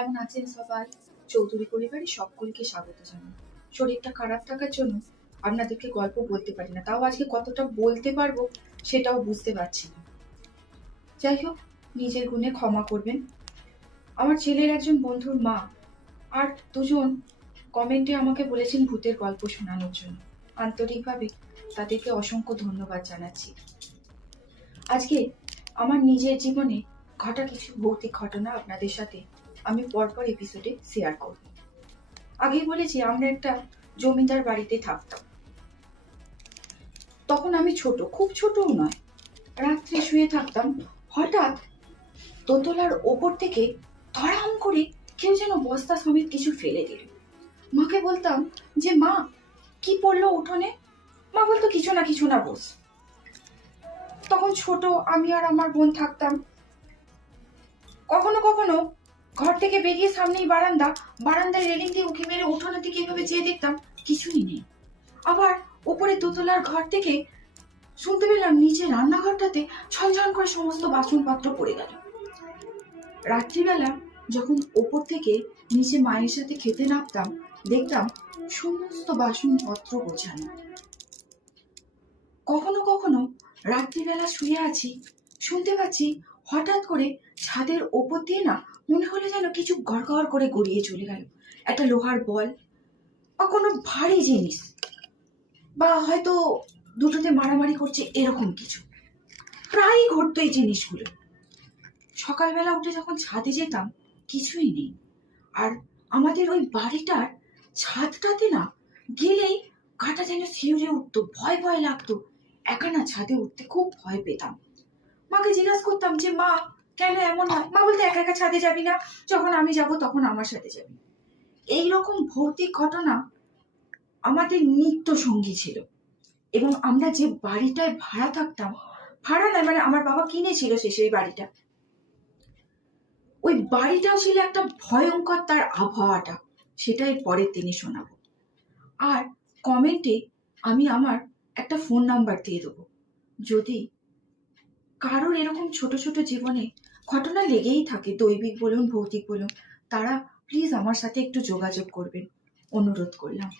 কেমন আছেন সবাই? চৌধুরী পরিবারে সকলকে স্বাগত জানাই। শরীরটা খারাপ থাকার জন্য আপনাদেরকে গল্প বলতে পারি না, তাও আজকে কতটা বলতে পারবো সেটাও বুঝতে পারছি না। যাই হোক, নিজের গুণে ক্ষমা করবেন। আমার ছেলের একজন বন্ধুর মা আর দুজন কমেন্টে আমাকে বলেছেন ভূতের গল্প শোনানোর জন্য। আন্তরিকভাবে তাদেরকে অসংখ্য ধন্যবাদ জানাচ্ছি। আজকে আমার নিজের জীবনে ঘটা কিছু ভৌতিক ঘটনা আপনাদের সাথে আমি পরপর এপিসোডে শেয়ার করব। আগেই বলেছি আমরা একটা জমিদার বাড়িতে থাকতাম। তখন আমি ছোট, খুব ছোটও নয়। রাত্রে শুয়ে থাকতাম, হঠাৎ দোতলার ওপর থেকে ধড়াম করে কেউ যেন বস্তা সমেত কিছু ফেলে দিল। মাকে বলতাম যে মা, কি পড়লো উঠোনে? মা বলতো কিছু না বস। তখন ছোট আমি আর আমার বোন থাকতাম। কখনো কখনো ঘর থেকে বেরিয়ে সামনেই বারান্দার রেলিং দিয়ে উঁকি মেরে উঠোনের দিকে এভাবে চেয়ে দেখতাম, কিছুই নেই। আবার উপরে দোতলার ঘর থেকে শুনতে পেলাম নিচে রান্নাঘরটাতে ঝনঝন করে সমস্ত বাসনপত্র পড়ে গেল। রাত্রিবেলা যখন ওপর থেকে নিচে মায়ের সাথে খেতে নামতাম, দেখতাম সমস্ত বাসনপত্র গোছানো। কখনো কখনো রাত্রিবেলা শুয়ে আছি, শুনতে পাচ্ছি হঠাৎ করে ছাদের ওপর দিয়ে না মনে হলো যেন কিছু গড়গড় করে গড়িয়ে চলে গেল। একটা লোহার বল বা কোনো ভারী জিনিস, বা হয়তো দুটোতে মারামারি করছে, এরকম কিছু প্রায়ই ঘটতো এই জিনিসগুলো। সকালবেলা উঠে যখন ছাদে যেতাম, কিছুই নেই। আর আমাদের ওই বাড়িটার ছাদটাতে না গেলেই গাটা যেন শিউরে উঠতো, ভয় ভয় লাগতো। একা না ছাদে উঠতে খুব ভয় পেতাম। মাকে জিজ্ঞাসা করতাম যে মা, কেন এমন হয়? মা বলতে একা একা ছাদে যাবি না, যখন আমি যাব তখন আমার সাথে যাবি। এইরকম ভৌতিক ঘটনা আমাদের নিত্য সঙ্গী ছিল। এবং আমরা যে বাড়িটায় ভাড়া থাকতাম, ভাড়া নয় মানে আমার বাবা কিনেছিল সেই বাড়িটা, ওই বাড়িটাও ছিল একটা ভয়ঙ্কর। তার আবহাওয়াটা সেটাই পরের দিনে শোনাবো। আর কমেন্টে আমি আমার একটা ফোন নাম্বার দিয়ে দেবো, যদি কারোর এরকম ছোট ছোট জীবনে ঘটনা লেগেই থাকে, দৈবিক বলুন ভৌতিক বলুন, তারা প্লিজ আমার সাথে একটু যোগাযোগ করবেন, অনুরোধ করলাম।